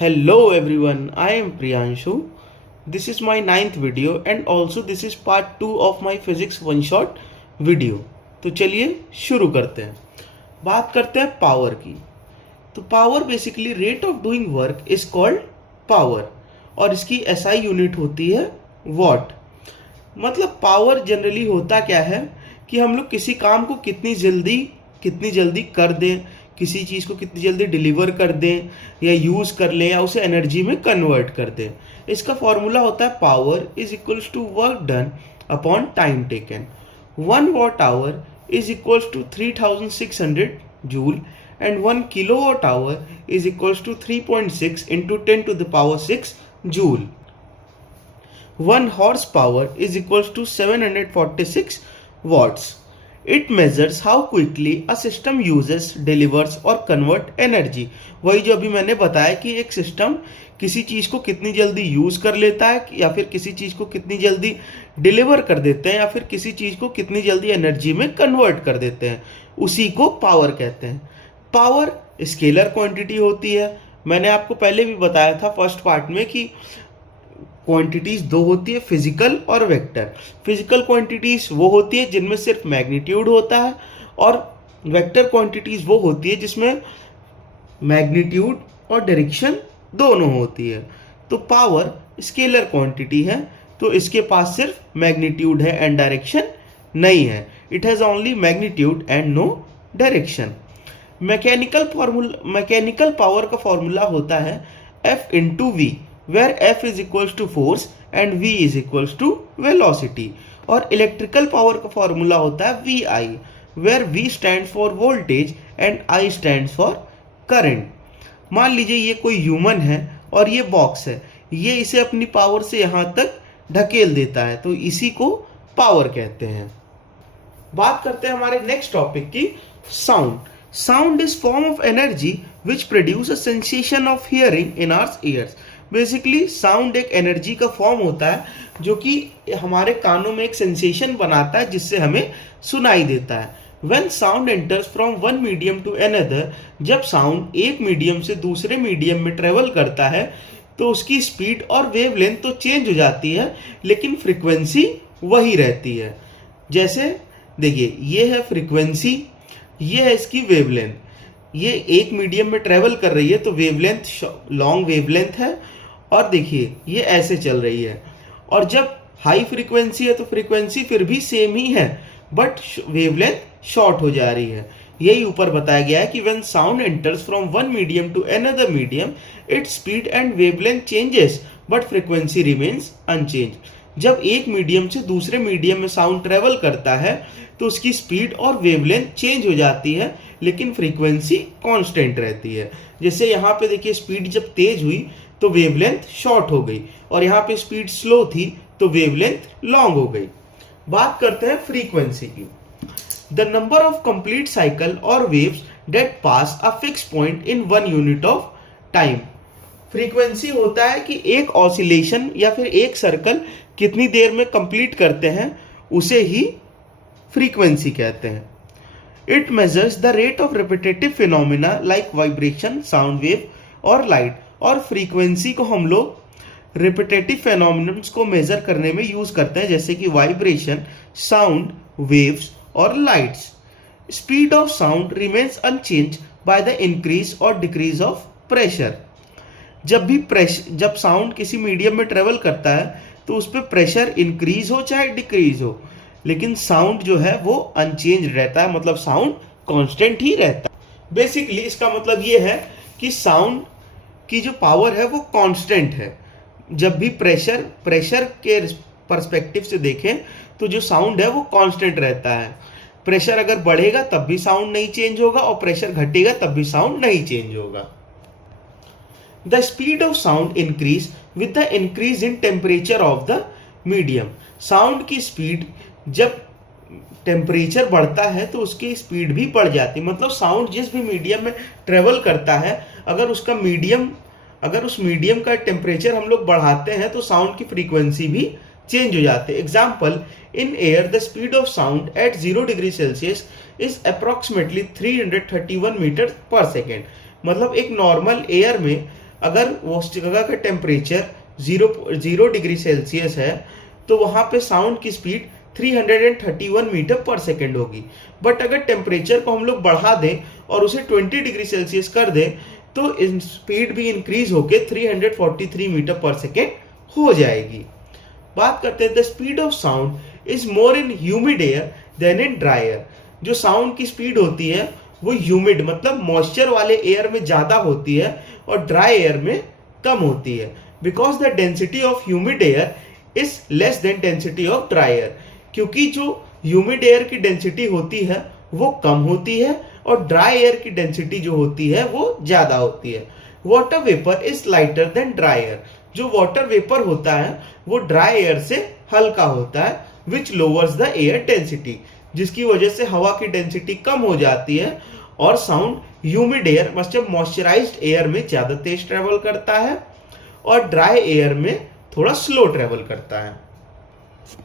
Hello everyone, I am Priyanshu. This is my ninth video and also this is part 2 of my physics one shot video. तो चलिए शुरू करते हैं। बात करते हैं पावर की। तो power basically rate of doing work is called power और इसकी एसआई यूनिट होती है वॉट। मतलब पावर जनरली होता क्या है कि हम लोग किसी काम को कितनी जल्दी कर दें, किसी चीज़ को कितनी जल्दी डिलीवर कर दें या यूज़ कर लें या उसे एनर्जी में कन्वर्ट कर दें। इसका फॉर्मूला होता है power is equals to work done upon time taken. 1 watt hour is equals to 3600 joule and 1 kilowatt hour is equals to 3.6 into 10 to the power 6 joule. 1 horsepower is equals to 746 watts. It measures how quickly a system uses, delivers or convert energy. वही जो अभी मैंने बताया कि एक system किसी चीज़ को कितनी जल्दी यूज़ कर लेता है या फिर किसी चीज़ को कितनी जल्दी डिलीवर कर देते हैं या फिर किसी चीज़ को कितनी जल्दी एनर्जी में कन्वर्ट कर देते हैं, उसी को पावर कहते हैं। पावर स्केलर क्वांटिटी होती है। मैंने आपको पहले भी बताया था फर्स्ट पार्ट में कि क्वांटिटीज दो होती है, फिजिकल और वेक्टर। फिजिकल क्वांटिटीज वो होती है जिनमें सिर्फ मैग्नीट्यूड होता है और वेक्टर क्वांटिटीज वो होती है जिसमें मैग्नीट्यूड और डायरेक्शन दोनों होती है। तो पावर स्केलर क्वांटिटी है तो इसके पास सिर्फ मैग्नीट्यूड है एंड डायरेक्शन नहीं है। It has only magnitude and no direction. Mechanical power का फॉर्मूला होता है F into v, where F is equals to force and V is equals to velocity। और इलेक्ट्रिकल पावर का फॉर्मूला होता है VI, where V stands for voltage and I stands for current। मान लीजिए ये कोई ह्यूमन है और ये बॉक्स है, ये इसे अपनी पावर से यहाँ तक ढकेल देता है, तो इसी को पावर कहते हैं। बात करते हैं हमारे नेक्स्ट टॉपिक की, sound. Sound is form of energy which produce a sensation of hearing in our ears. Basically sound एक एनर्जी का फॉर्म होता है जो कि हमारे कानों में एक सेंसेशन बनाता है जिससे हमें सुनाई देता है। When sound enters from one medium to another, जब साउंड एक मीडियम से दूसरे मीडियम में ट्रेवल करता है तो उसकी स्पीड और वेवलेंथ तो चेंज हो जाती है लेकिन फ्रीक्वेंसी वही रहती है। जैसे देखिए ये है फ्रीक्वेंसी, ये है इसकी वेवलेंथ। ये एक मीडियम में ट्रेवल कर रही है तो वेवलेंथ लॉन्ग वेवलेंथ है और देखिए ये ऐसे चल रही है। और जब हाई फ्रीक्वेंसी है तो फ्रीक्वेंसी फिर भी सेम ही है बट वेवलेंथ शॉर्ट हो जा रही है। यही ऊपर बताया गया है कि when sound enters from one medium to another medium its speed and wavelength changes but frequency remains unchange. जब एक मीडियम से दूसरे मीडियम में साउंड ट्रेवल करता है तो उसकी स्पीड और वेवलेंथ चेंज हो जाती है लेकिन फ्रीक्वेंसी कांस्टेंट रहती है। जैसे यहाँ पे देखिए स्पीड जब तेज हुई तो वेवलेंथ शॉर्ट हो गई और यहाँ पे स्पीड स्लो थी तो वेवलेंथ लॉन्ग हो गई। बात करते हैं फ्रीक्वेंसी की। The number of complete cycle और waves that pass a fix point in one unit of time. Frequency होता है कि एक ऑसिलेशन या फिर एक सर्कल कितनी देर में कंप्लीट करते हैं उसे ही फ्रीक्वेंसी कहते हैं। It measures the rate of repetitive phenomena like vibration, sound wave और लाइट। और फ्रीक्वेंसी को हम लोग रिपीटेटिव फिनोमिनन्स को मेजर करने में यूज करते हैं जैसे कि वाइब्रेशन, साउंड वेव्स और lights. Speed of sound remains unchange by the increase और डिक्रीज ऑफ प्रेशर। जब साउंड किसी मीडियम में ट्रेवल करता है तो उस पर प्रेशर इंक्रीज हो चाहे डिक्रीज हो लेकिन साउंड जो है वो अनचेंज रहता है, मतलब साउंड कांस्टेंट ही रहता है। बेसिकली इसका मतलब ये है कि साउंड की जो पावर है वो कांस्टेंट है। जब भी प्रेशर के पर्सपेक्टिव से देखें तो जो साउंड है वो कांस्टेंट रहता है। प्रेशर अगर बढ़ेगा तब भी साउंड नहीं चेंज होगा और प्रेशर घटेगा तब भी साउंड नहीं चेंज होगा। The speed of sound increase with the increase in temperature of the medium. Sound की स्पीड जब टेम्परेचर बढ़ता है तो उसकी स्पीड भी बढ़ जाती है। मतलब साउंड जिस भी मीडियम में ट्रेवल करता है अगर उस मीडियम का टेम्परेचर हम लोग बढ़ाते हैं तो साउंड की फ्रीक्वेंसी भी चेंज हो जाते हैं। Example, in air the speed of sound at 0 degree Celsius is approximately 331 metre per second. मतलब एक नॉर्मल एयर में अगर वो जगह का टेम्परेचर 0 डिग्री सेल्सियस है तो वहां पे साउंड की स्पीड 331 मीटर पर सेकेंड होगी। बट अगर टेम्परेचर को हम लोग बढ़ा दें और उसे 20 डिग्री सेल्सियस कर दें तो स्पीड भी इंक्रीज होके 343 मीटर पर सेकेंड हो जाएगी। बात करते हैं the speed of sound is more in humid air than in dry air. जो साउंड की स्पीड होती है वो ह्यूमिड मतलब मॉइस्चर वाले एयर में ज्यादा होती है और ड्राई एयर में कम होती है, because the density of humid air is less than density of dry air. क्योंकि जो ह्यूमिड एयर की डेंसिटी होती है वो कम होती है और ड्राई एयर की डेंसिटी जो होती है वो ज्यादा होती है। Water vapour is lighter than dry air. जो वाटर वेपर होता है वो ड्राई एयर से हल्का होता है, विच लोअर्स द एयर डेंसिटी, जिसकी वजह से हवा की डेंसिटी कम हो जाती है और साउंड ह्यूमिड एयर मतलब मॉइस्चराइज्ड एयर में ज्यादा तेज ट्रेवल करता है और ड्राई एयर में थोड़ा स्लो ट्रेवल करता है।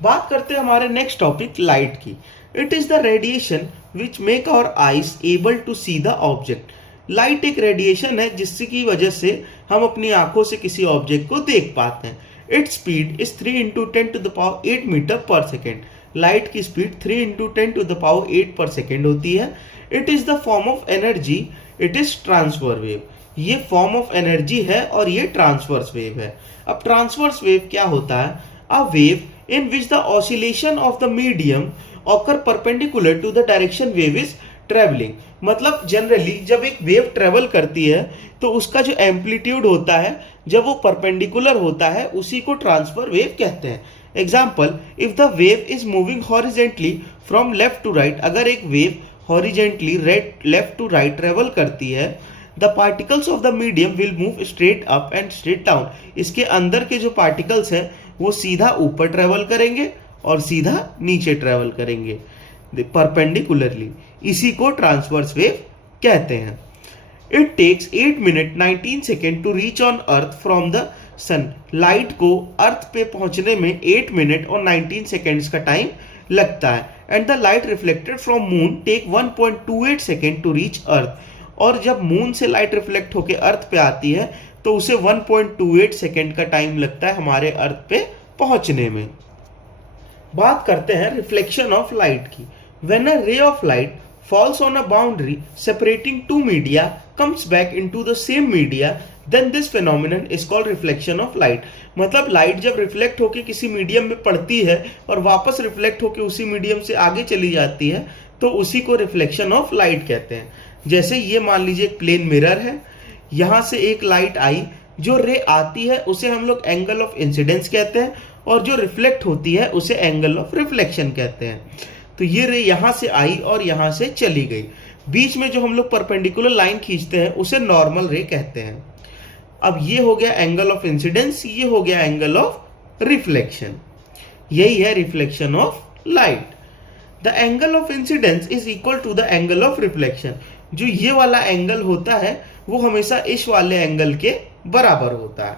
बात करते हैं हमारे नेक्स्ट टॉपिक लाइट की। It is the radiation which make our eyes able to see the object. Light एक रेडिएशन है जिसकी वजह से हम अपनी आंखों से किसी ऑब्जेक्ट को देख पाते हैं। Its speed is 3 × 10⁸ metre per second. Light की स्पीड 3 × 10⁸ पर सेकेंड होती है। It is the form of energy, it is transfer wave. ये फॉर्म ऑफ एनर्जी है और ये ट्रांसवर्स वेव है। अब ट्रांसवर्स वेव क्या होता है? A wave in which the oscillation of the medium occur perpendicular to the direction wave is traveling। मतलब जनरली जब एक वेव ट्रेवल करती है तो उसका जो एम्पलीट्यूड होता है जब वो परपेंडिकुलर होता है उसी को ट्रांसफर वेव कहते हैं। Example, if the wave is moving horizontally from left to right, अगर एक wave horizontally left to right travel करती है, the particles of the medium will move straight up and straight down. इसके अंदर के जो पार्टिकल्स हैं वो सीधा ऊपर ट्रेवल करेंगे और सीधा नीचे ट्रेवल करेंगे परपेंडिकुलरली। इसी को ट्रांसवर्स वेव कहते हैं। It takes 8 minute 19 second to reach on earth from the sun. Light को अर्थ पे पहुंचने में 8 मिनट और 19 सेकेंड्स का टाइम लगता है। And the light reflected from moon take 1.28 second to reach earth. और जब मून से लाइट रिफ्लेक्ट होकर अर्थ पे आती है तो उसे 1.28 सेकेंड का टाइम लगता है हमारे अर्थ पे पहुंचने में। बात करते हैं रिफ्लेक्शन ऑफ लाइट की। When a ray of light falls on a boundary separating two media comes back into the same media, then this phenomenon is called reflection of light. मतलब लाइट जब रिफ्लेक्ट होकर किसी medium में पड़ती है और वापस रिफ्लेक्ट होकर उसी मीडियम से आगे चली जाती है तो उसी को रिफ्लेक्शन ऑफ लाइट कहते हैं। जैसे ये मान लीजिए एक प्लेन मिरर है, यहां से एक लाइट आई, जो रे आती है उसे हम लोग एंगल ऑफ इंसिडेंस कहते हैं और जो रिफ्लेक्ट होती है उसे एंगल ऑफ रिफ्लेक्शन कहते हैं। तो ये रे यहां से आई और यहां से चली गई, बीच में जो हम लोग परपेंडिकुलर लाइन खींचते हैं उसे नॉर्मल रे कहते हैं। अब ये हो गया एंगल ऑफ इंसिडेंस, ये हो गया एंगल ऑफ रिफ्लेक्शन। यही है reflection of light. The angle of incidence is equal to the angle of reflection. जो ये वाला एंगल होता है वो हमेशा इस वाले एंगल के बराबर होता है।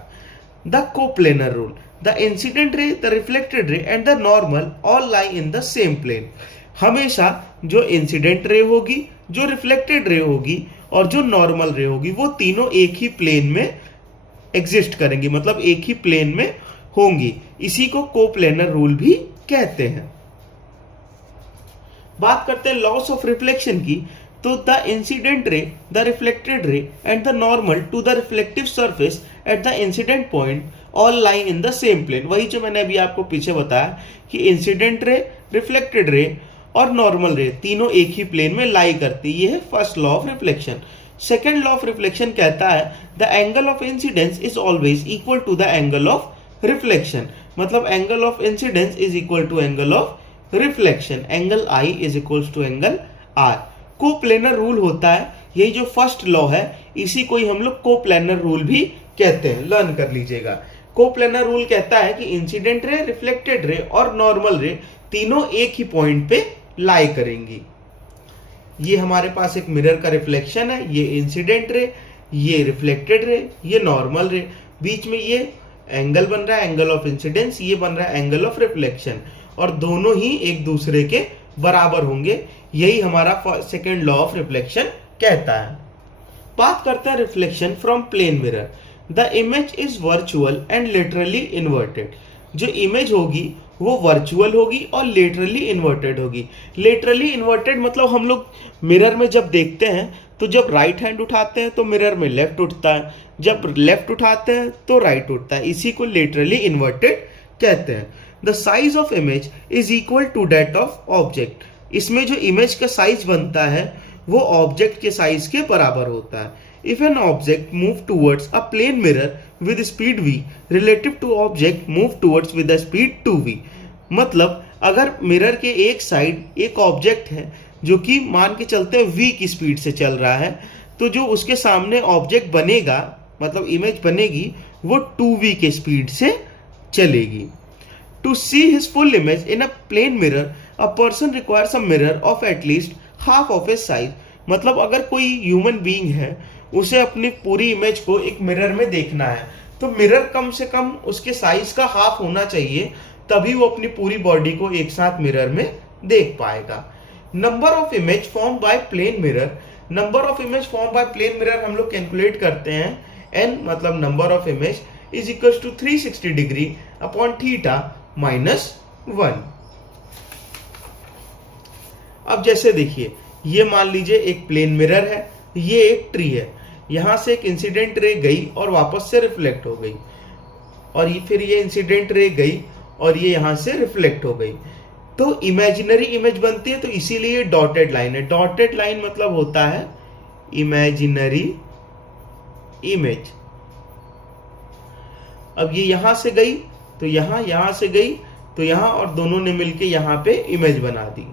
The coplanar rule, the incident ray, the reflected ray and the normal all lie in the same plane. हमेशा जो इंसिडेंट रे होगी, जो रिफ्लेक्टेड रे होगी और जो नॉर्मल रे होगी वो तीनों एक ही प्लेन में एग्जिस्ट करेंगी, मतलब एक ही प्लेन में होंगी। इसी को कोप्लेनर रूल भी कहते हैं। बात करते हैं लॉस ऑफ रिफ्लेक्शन की। तो the incident ray, the reflected ray and the normal to the reflective surface at the incident point all lie in the same plane. वही जो मैंने अभी आपको पीछे बताया कि इंसिडेंट रे, रिफ्लेक्टेड रे और नॉर्मल रे तीनों एक ही प्लेन में लाई करती है। ये है first law of reflection. Second law of reflection कहता है the angle of incidence is always equal to the angle of reflection. मतलब angle of incidence is equal to angle of reflection. Angle I is equal to angle R. Coplanar rule होता है, यही जो first law है इसी को ही हम लोग कोप्लेनर रूल भी कहते हैं। लर्न कर लीजिएगा। कोप्लेनर रूल कहता है कि इंसिडेंट रे, रिफ्लेक्टेड रे और नॉर्मल रे तीनों एक ही पॉइंट पे लाई करेंगी। ये हमारे पास एक मिरर का रिफ्लेक्शन है, ये इंसिडेंट रे, ये रिफ्लेक्टेड रे, ये नॉर्मल रे, बीच में ये एंगल बन रहा है एंगल ऑफ इंसिडेंस, ये बन रहा है एंगल ऑफ रिफ्लेक्शन और दोनों ही एक दूसरे के बराबर होंगे। यही हमारा सेकेंड लॉ ऑफ रिफ्लेक्शन कहता है। बात करते हैं reflection from plane mirror. The image is virtual and literally inverted. जो इमेज होगी वो वर्चुअल होगी और लिटरली इन्वर्टेड होगी। लिटरली इन्वर्टेड मतलब हम लोग मिरर में जब देखते हैं तो जब राइट हैंड उठाते हैं तो मिरर में लेफ्ट उठता है, जब लेफ्ट उठाते हैं तो राइट उठता है। इसी को लिटरली इन्वर्टेड कहते हैं। The size of image is equal to that of object. इसमें जो इमेज का साइज बनता है वो ऑब्जेक्ट के साइज के बराबर होता है। If an object move towards a plane mirror with speed v relative to object move towards with the speed 2v। मतलब अगर मिरर के एक साइड एक ऑब्जेक्ट है जो कि मान के चलते हैं v की स्पीड से चल रहा है, तो जो उसके सामने ऑब्जेक्ट बनेगा मतलब इमेज बनेगी वो 2v के स्पीड से चलेगी। To see his full image in a plane mirror a person requires a mirror of at least half of his size. मतलब अगर कोई ह्यूमन बीइंग है उसे अपनी पूरी इमेज को एक मिरर में देखना है तो मिरर कम से कम उसके साइज का हाफ होना चाहिए, तभी वो अपनी पूरी बॉडी को एक साथ मिरर में देख पाएगा। Number of image form by plane mirror. Number of image form by plane mirror हम लोग कैलकुलेट करते हैं। n मतलब number of image is equal to 360 degree upon theta minus 1। अब जैसे देखिए, ये मान लीजिए एक प्लेन मिरर है, ये एक ट्री है, यहां से एक इंसिडेंट रे गई और वापस से रिफ्लेक्ट हो गई, और ये फिर ये इंसिडेंट रे गई और ये यहां से रिफ्लेक्ट हो गई, तो इमेजिनरी इमेज बनती है। तो इसीलिए डॉटेड लाइन है। डॉटेड लाइन मतलब होता है इमेजिनरी इमेज। अब ये यहां से गई तो यहां से गई तो यहां, और दोनों ने मिलके यहां पे इमेज बना दी,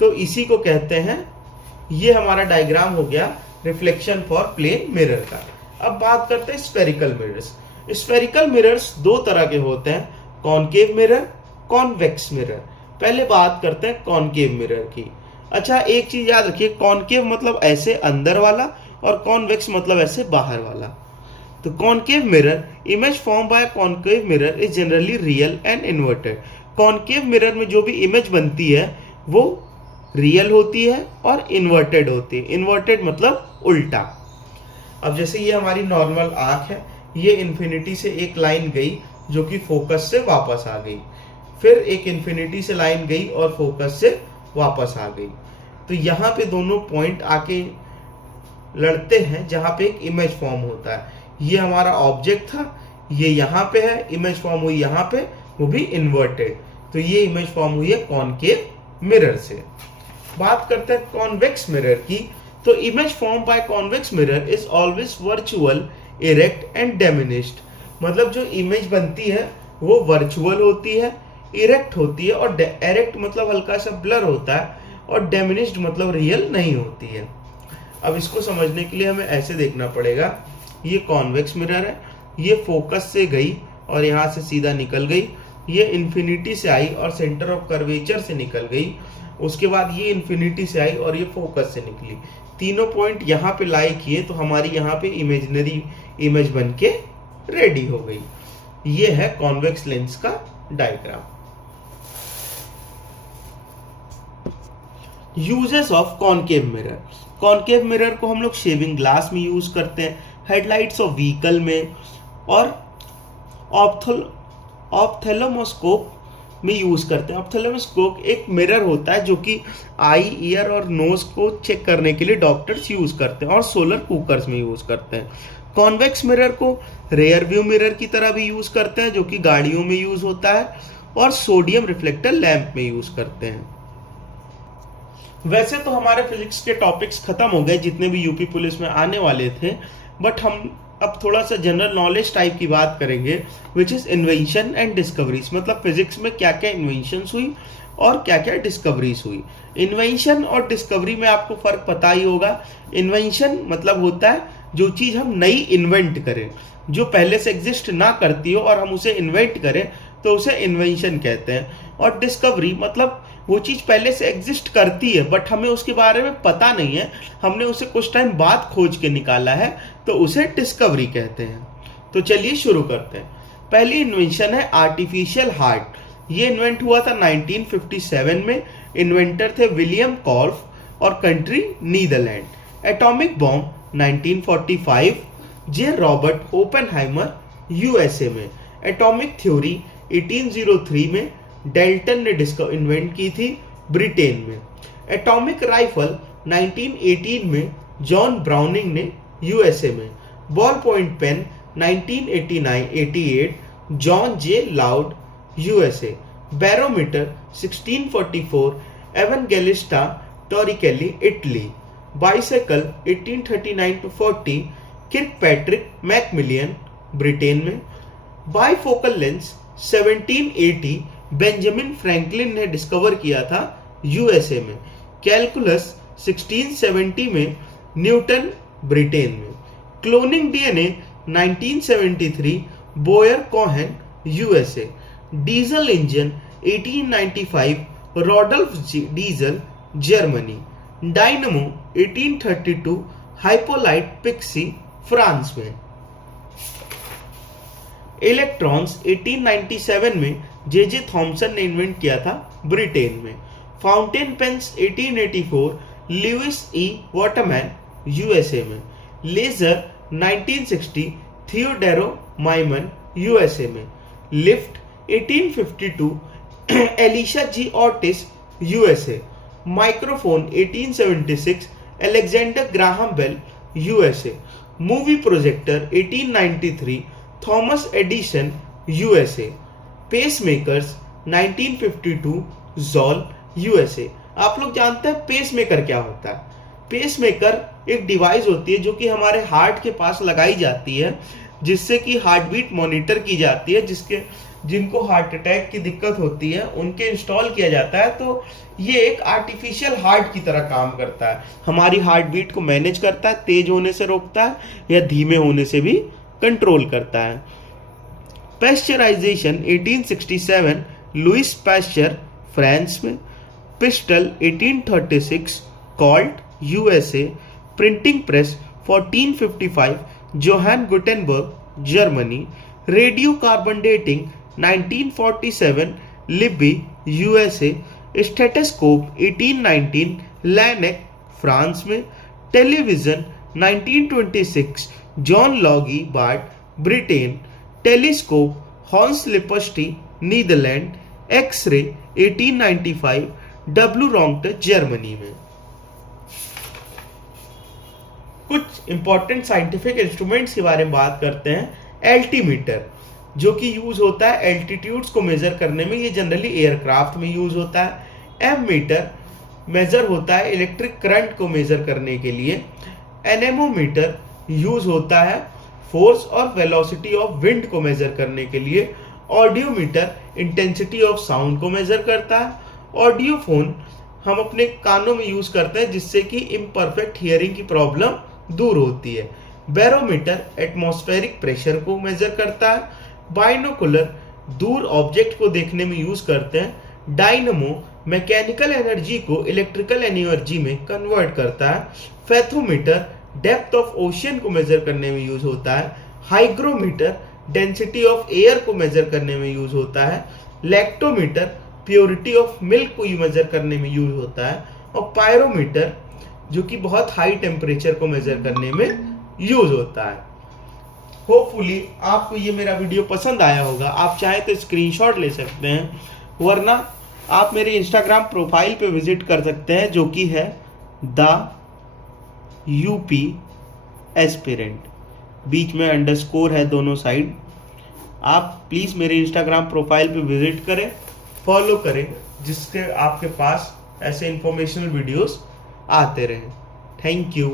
तो इसी को कहते हैं। ये हमारा डायग्राम हो गया रिफ्लेक्शन फॉर प्लेन मिरर का। अब बात करते हैं स्फेरिकल मिरर्स। स्फेरिकल मिरर्स दो तरह के होते हैं, कॉनकेव मिरर, कॉन्वेक्स मिरर। पहले बात करते हैं कॉनकेव मिरर की। अच्छा, एक चीज याद रखिए, कॉनकेव मतलब ऐसे अंदर वाला और कॉन्वेक्स मतलब ऐसे बाहर वाला। तो concave mirror image form bye concave mirror is generally real and inverted. Concave mirror में जो भी इमेज बनती है वो रियल होती है और इन्वर्टेड होती है। इन्वर्टेड मतलब उल्टा। अब जैसे ये हमारी नॉर्मल आंख है, ये इन्फिनिटी से एक लाइन गई जो कि फोकस से वापस आ गई, फिर एक इन्फिनिटी से लाइन गई और फोकस से वापस आ गई। तो यहाँ पे दोनों पॉइंट आके लड़ते हैं जहाँ पे एक इमेज फॉर्म होता है। ये हमारा ऑब्जेक्ट था, ये यहाँ पे है, इमेज फॉर्म हुई यहाँ पे, वो भी इन्वर्टेड। तो ये इमेज फॉर्म हुई है कॉनकेव मिरर से। बात करते हैं कॉन्वेक्स मिरर की। तो image form by convex mirror is always virtual, erect and diminished. मतलब जो इमेज बनती है वो वर्चुअल होती है, इरेक्ट होती है, और इरेक्ट मतलब हल्का सा ब्लर होता है, और डेमिनिश्ड मतलब रियल नहीं होती है। अब इसको समझने के लिए हमें ऐसे देखना पड़ेगा, ये कॉन्वेक्स मिरर है, ये फोकस से गई और यहाँ से सीधा निकल गई, ये इन्फिनिटी से आई और सेंटर ऑफ कर्वेचर से निकल गई, उसके बाद ये इन्फिनिटी से आई और ये फोकस से निकली। तीनों पॉइंट यहाँ पे लाई किए तो हमारी यहाँ पे इमेजिनरी इमेज बन के रेडी हो गई। ये है कॉन्वेक्स लेंस का diagram. Uses of concave mirror. Concave mirror को हम लोग शेविंग ग्लास में यूज करते हैं, हेडलाइट्स ऑफ व्हीकल में, और ऑप्थेल्मोस्कोप में यूज करते हैं। ऑप्थेल्मोस्कोप एक मिरर होता है जो कि आई, ईयर और नोज को चेक करने के लिए डॉक्टर्स यूज करते हैं, और सोलर कुकर्स में यूज करते हैं। कॉन्वेक्स मिरर को रेयर व्यू मिरर की तरह भी यूज करते हैं जो कि गाड़ियों में यूज होता है, और सोडियम रिफ्लेक्टर लैंप में यूज करते हैं। वैसे तो हमारे फिजिक्स के टॉपिक्स खत्म हो गए जितने भी यूपी पुलिस में आने वाले थे, बट हम अब थोड़ा सा जनरल नॉलेज टाइप की बात करेंगे, which is invention and discoveries. मतलब फिजिक्स में क्या क्या इन्वेंशंस हुई और क्या क्या डिस्कवरीज हुई। इन्वेंशन और डिस्कवरी में आपको फर्क पता ही होगा। इन्वेंशन मतलब होता है जो चीज हम नई इन्वेंट करें, जो पहले से एग्जिस्ट ना करती हो और हम उसे इन्वेंट करें तो उसे इन्वेंशन कहते हैं। और डिस्कवरी मतलब वो चीज पहले से एग्जिस्ट करती है बट हमें उसके बारे में पता नहीं है, हमने उसे कुछ टाइम बाद खोज के निकाला है, तो उसे डिस्कवरी कहते हैं। तो चलिए शुरू करते हैं। पहली इन्वेंशन है आर्टिफिशियल हार्ट। ये इन्वेंट हुआ था 1957 में। इन्वेंटर थे विलियम कॉल्फ और कंट्री नीदरलैंड। एटॉमिक बॉम्ब 1945, जे रॉबर्ट ओपेनहाइमर यूएसए में। एटॉमिक थ्योरी 1803 में डेल्टन ने इन्वेंट की थी ब्रिटेन में। एटॉमिक राइफल 1918 में जॉन ब्राउनिंग ने यूएसए में। Ball point pen 1989-88 John J Loud USA. Barometer 1644 Evangelista Torricelli Italy. Bicycle 1839-40 Kirkpatrick Macmillan Britain में। बाइफोकल लेंस 1780 बेंजामिन फ्रैंकलिन ने डिस्कवर किया था यूएसए में। कैलकुलस 1670 में न्यूटन ब्रिटेन में। Cloning DNA 1973 Boyer Cohen USA. Diesel engine 1895 Rudolf Diesel Germany. Dynamo 1832 Hippolyte Pixii France में। Electrons 1897 में J Thomson ने इन्वेंट किया था ब्रिटेन में। Fountain pens 1884 Louis E Waterman USA में। लेजर 1960 थियोडेरो माइमन यूएसए में। Lift 1852 Elisha G Otis USA. Microphone 1876 Alexander Graham Bell USA. Movie projector 1893 Thomas Edison USA. Pacemakers 1952 Zoll USA. आप लोग जानते हैं पेसमेकर क्या होता है? पेसमेकर एक डिवाइस होती है जो कि हमारे हार्ट के पास लगाई जाती है, जिससे कि हार्ट बीट मॉनिटर की जाती है। जिनको हार्ट अटैक की दिक्कत होती है उनके इंस्टॉल किया जाता है। तो ये एक आर्टिफिशियल हार्ट की तरह काम करता है, हमारी हार्ट बीट को मैनेज करता है, तेज होने से रोकता है या धीमे होने से भी कंट्रोल करता है। पेस्चराइजेशन 1867 लुइस पैस्चर फ्रांस में। Pistol 1836 Colt USA. Printing press 1455 Johann Gutenberg Germany. Radio carbon dating 1947 Libby USA. Stethoscope 1819 Laennec France में। Television 1926 John Logie Baird Britain. Telescope Hans Lippershey Netherland. X ray 1895 W रॉन्गटे Germany में। कुछ important scientific instruments के बारे में बात करते हैं। एल्टीमीटर, जो कि यूज होता है एल्टीट्यूड्स को मेजर करने में, ये जनरली एयरक्राफ्ट में यूज होता है। एमीटर मेजर होता है इलेक्ट्रिक करंट को मेजर करने के लिए। एनेमोमीटर यूज होता है फोर्स और वेलोसिटी ऑफ विंड को मेजर करने के लिए। ऑडियोमीटर इंटेंसिटी ऑफ साउंड को मेजर करता है। ऑडियोफोन हम अपने कानों में यूज करते हैं जिससे कि इम्परफेक्ट हियरिंग की प्रॉब्लम दूर होती है। बैरोमीटर एटमॉस्फेरिक प्रेशर को मेजर करता है। बाइनोकुलर दूर ऑब्जेक्ट को देखने में यूज करते हैं। डायनमो मैकेनिकल एनर्जी को इलेक्ट्रिकल एनर्जी में कन्वर्ट करता है। फेथोमीटर डेप्थ ऑफ ओशियन को मेजर करने में यूज होता है। हाइग्रोमीटर डेंसिटी ऑफ एयर को मेजर करने में यूज होता है। लैक्टोमीटर प्योरिटी ऑफ मिल्क को मेजर करने में यूज होता है। और पायरोमीटर जो कि बहुत हाई टेम्परेचर को मेजर करने में यूज होता है। होपफुली आपको ये मेरा वीडियो पसंद आया होगा। आप चाहे तो स्क्रीनशॉट ले सकते हैं, वरना आप मेरे इंस्टाग्राम प्रोफाइल पे विजिट कर सकते हैं जो कि है द यूपी एस्पिरेंट। बीच में अंडरस्कोर है दोनों साइड। आप प्लीज़ मेरे इंस्टाग्राम प्रोफाइल पे विजिट करें, फॉलो करें, जिससे आपके पास ऐसे इंफॉर्मेशनल वीडियोस आते रहें। Thank you.